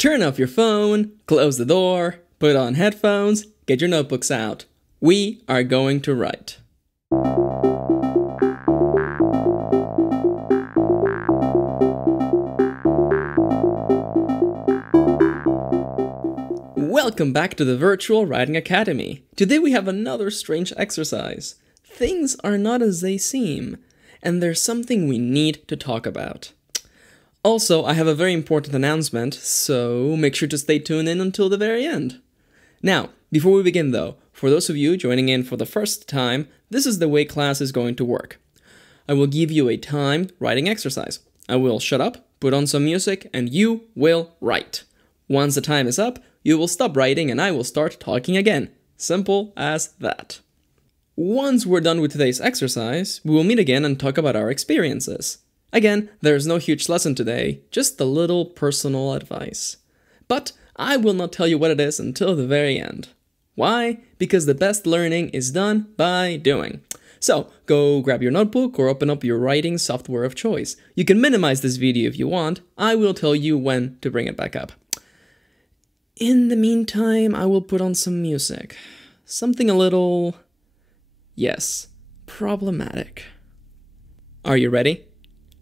Turn off your phone, close the door, put on headphones, get your notebooks out. We are going to write. Welcome back to the Virtual Writing Academy. Today we have another strange exercise. Things are not as they seem, and there's something we need to talk about. Also, I have a very important announcement, so make sure to stay tuned in until the very end. Now, before we begin though, for those of you joining in for the first time, this is the way class is going to work. I will give you a timed writing exercise. I will shut up, put on some music, and you will write. Once the time is up, you will stop writing and I will start talking again. Simple as that. Once we're done with today's exercise, we will meet again and talk about our experiences. Again, there's no huge lesson today, just a little personal advice. But I will not tell you what it is until the very end. Why? Because the best learning is done by doing. So, go grab your notebook or open up your writing software of choice. You can minimize this video if you want. I will tell you when to bring it back up. In the meantime, I will put on some music. Something a little... yes, problematic. Are you ready?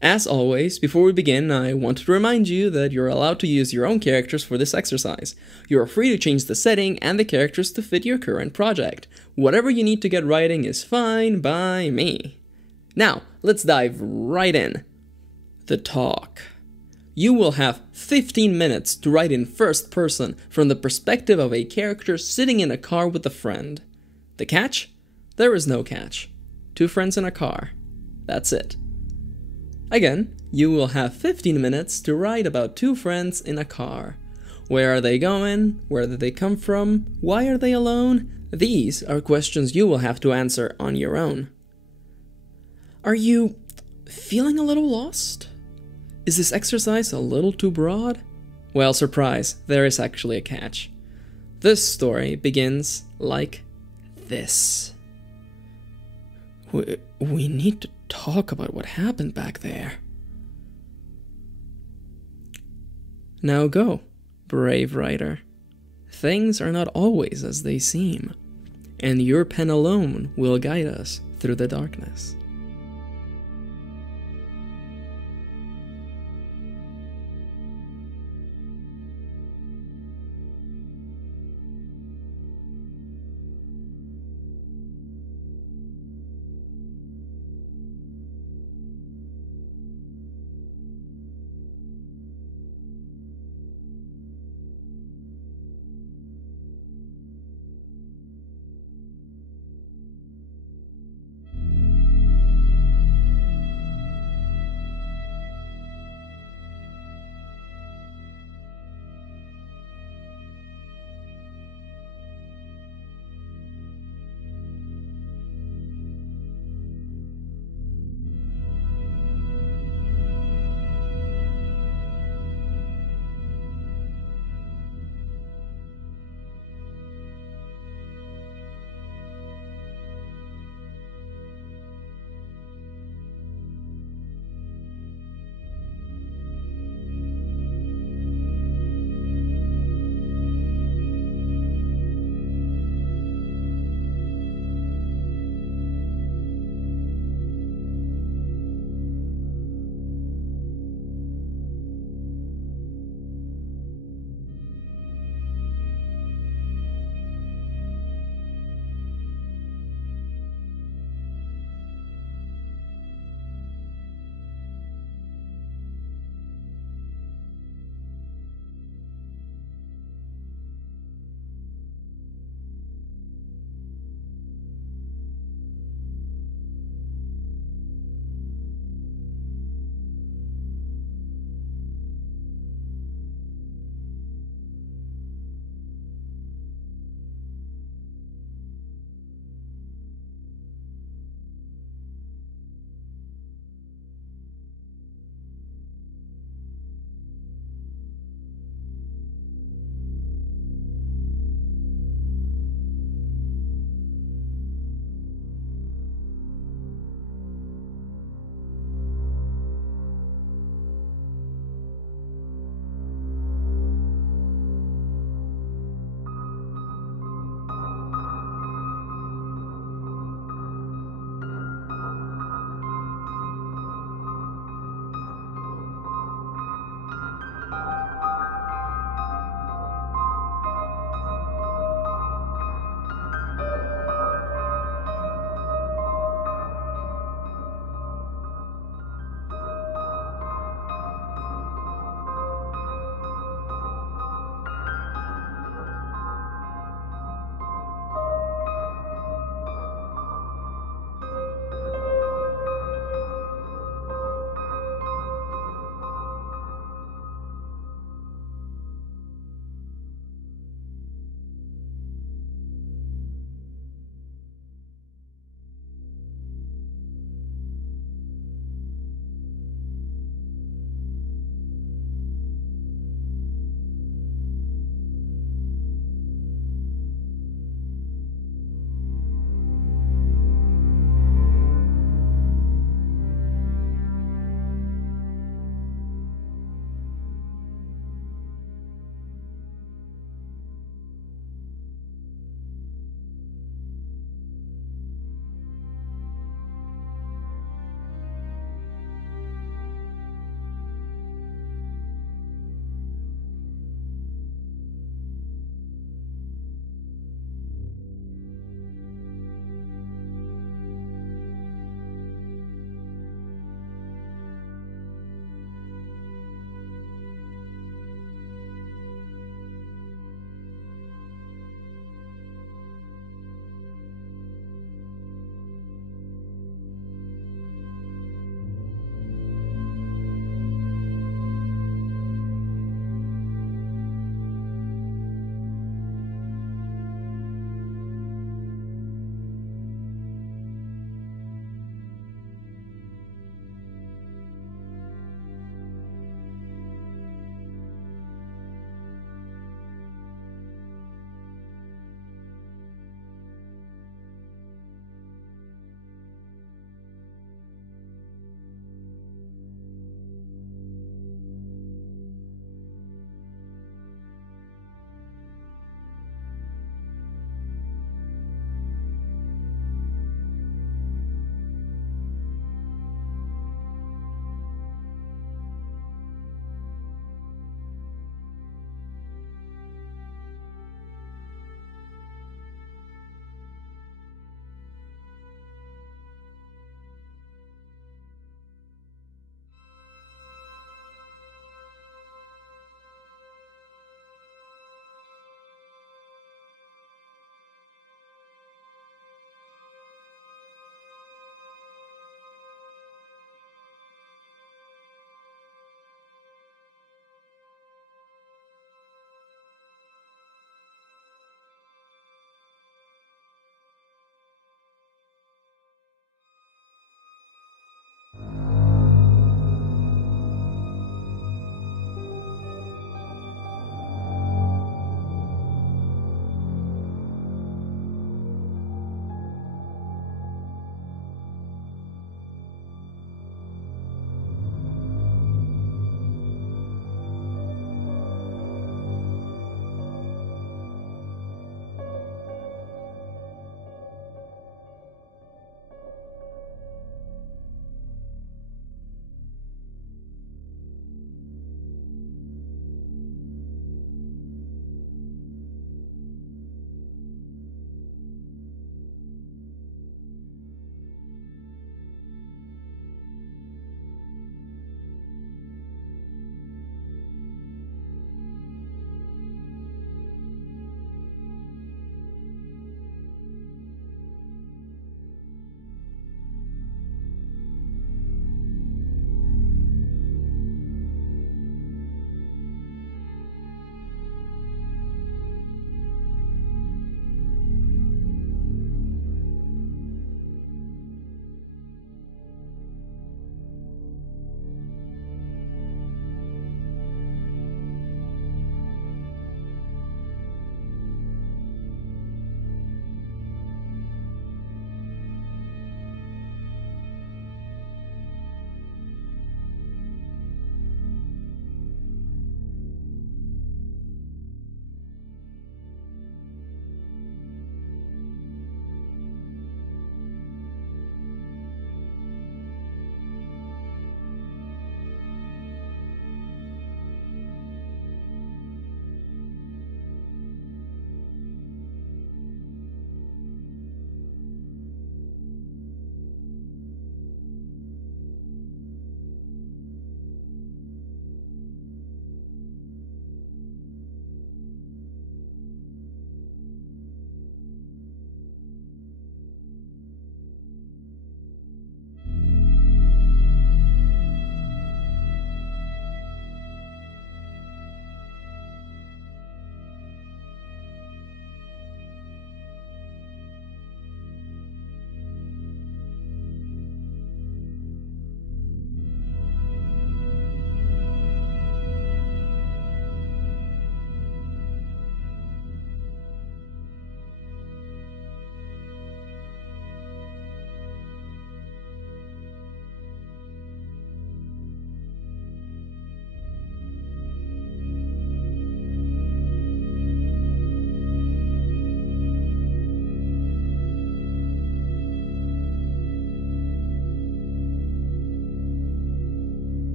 As always, before we begin, I wanted to remind you that you're allowed to use your own characters for this exercise. You are free to change the setting and the characters to fit your current project. Whatever you need to get writing is fine by me. Now, let's dive right in. The talk. You will have 15 minutes to write in first person from the perspective of a character sitting in a car with a friend. The catch? There is no catch. Two friends in a car. That's it. Again, you will have 15 minutes to write about two friends in a car. Where are they going? Where did they come from? Why are they alone? These are questions you will have to answer on your own. Are you feeling a little lost? Is this exercise a little too broad? Well, surprise, there is actually a catch. This story begins like this. We need to talk about what happened back there. Now go, brave writer. Things are not always as they seem, and your pen alone will guide us through the darkness.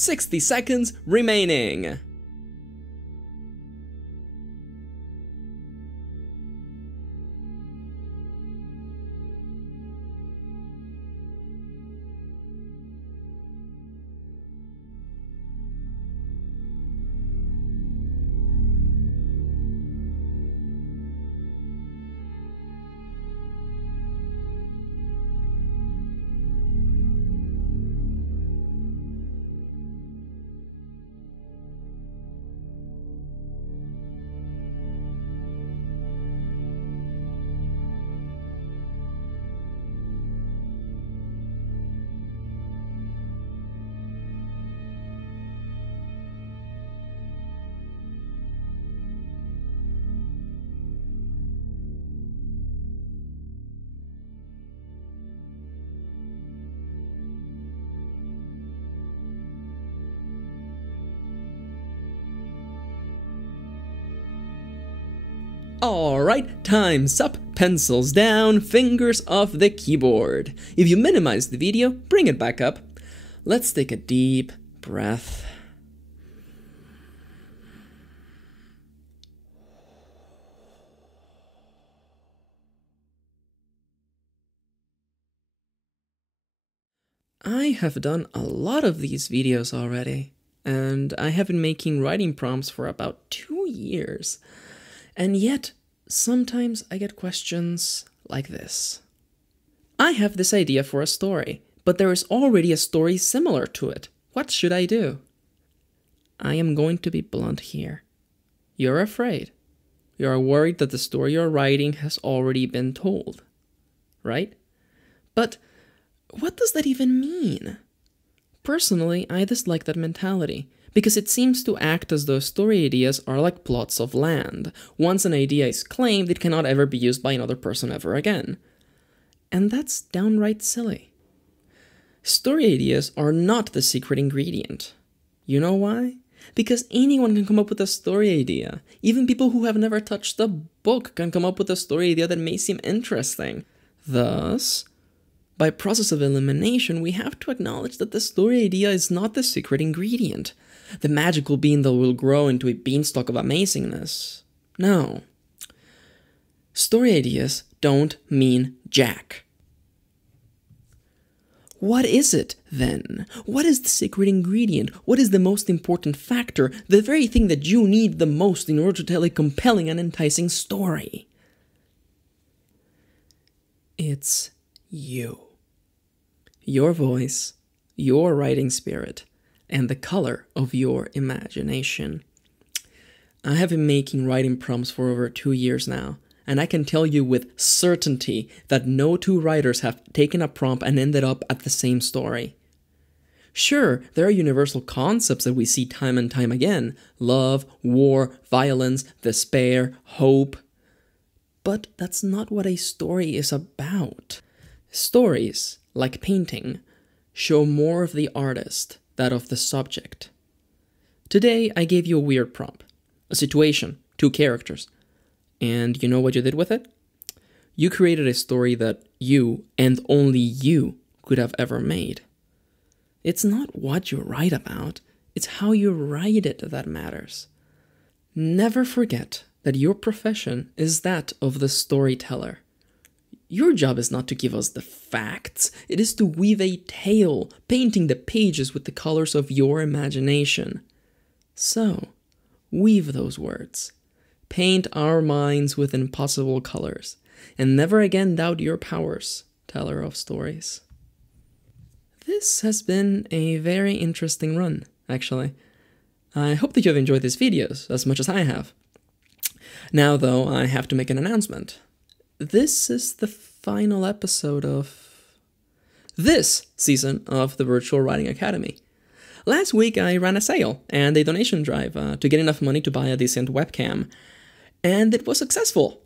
60 seconds remaining. Alright, time's up, pencils down, fingers off the keyboard. If you minimize the video, bring it back up. Let's take a deep breath. I have done a lot of these videos already, and I have been making writing prompts for about 2 years. And yet, sometimes I get questions like this. I have this idea for a story, but there is already a story similar to it. What should I do? I am going to be blunt here. You're afraid. You're worried that the story you're writing has already been told, right? But what does that even mean? Personally, I dislike that mentality, because it seems to act as though story ideas are like plots of land. Once an idea is claimed, it cannot ever be used by another person ever again. And that's downright silly. Story ideas are not the secret ingredient. You know why? Because anyone can come up with a story idea. Even people who have never touched a book can come up with a story idea that may seem interesting. Thus, by process of elimination, we have to acknowledge that the story idea is not the secret ingredient, the magical bean that will grow into a beanstalk of amazingness. No. Story ideas don't mean jack. What is it, then? What is the secret ingredient? What is the most important factor, the very thing that you need the most in order to tell a compelling and enticing story? It's you. Your voice, your writing spirit, and the color of your imagination. I have been making writing prompts for over 2 years now, and I can tell you with certainty that no two writers have taken a prompt and ended up at the same story. Sure, there are universal concepts that we see time and time again: love, war, violence, despair, hope. But that's not what a story is about. Stories, like painting, show more of the artist than of the subject. Today, I gave you a weird prompt, a situation, 2 characters. And you know what you did with it? You created a story that you, and only you, could have ever made. It's not what you write about, it's how you write it that matters. Never forget that your profession is that of the storyteller. Your job is not to give us the facts, it is to weave a tale, painting the pages with the colors of your imagination. So, weave those words. Paint our minds with impossible colors, and never again doubt your powers, teller of stories. This has been a very interesting run, actually. I hope that you have enjoyed these videos as much as I have. Now, though, I have to make an announcement. This is the final episode of this season of the Virtual Writing Academy. Last week I ran a sale and a donation drive to get enough money to buy a decent webcam, and it was successful.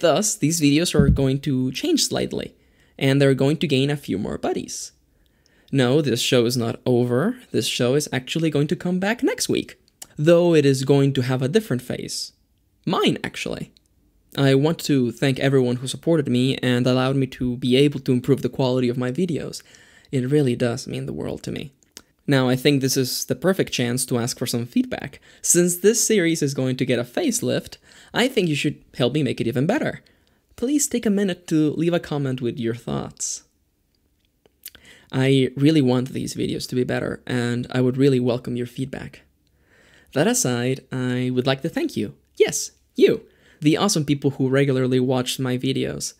Thus, these videos are going to change slightly, and they're going to gain a few more buddies. No, this show is not over. This show is actually going to come back next week, though it is going to have a different face. Mine, actually. I want to thank everyone who supported me and allowed me to be able to improve the quality of my videos. It really does mean the world to me. Now, I think this is the perfect chance to ask for some feedback. Since this series is going to get a facelift, I think you should help me make it even better. Please take a minute to leave a comment with your thoughts. I really want these videos to be better, and I would really welcome your feedback. That aside, I would like to thank you. Yes, you! The awesome people who regularly watch my videos.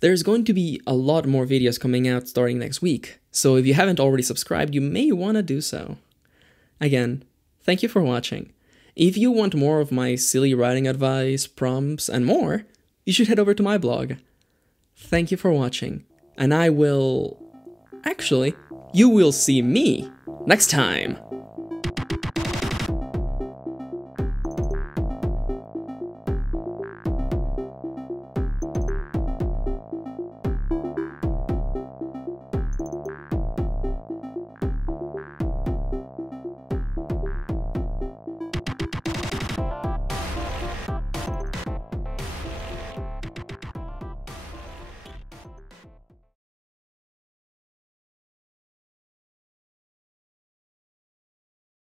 There's going to be a lot more videos coming out starting next week, so if you haven't already subscribed, you may want to do so. Again, thank you for watching. If you want more of my silly writing advice, prompts, and more, you should head over to my blog. Thank you for watching, and I will... Actually, you will see me next time!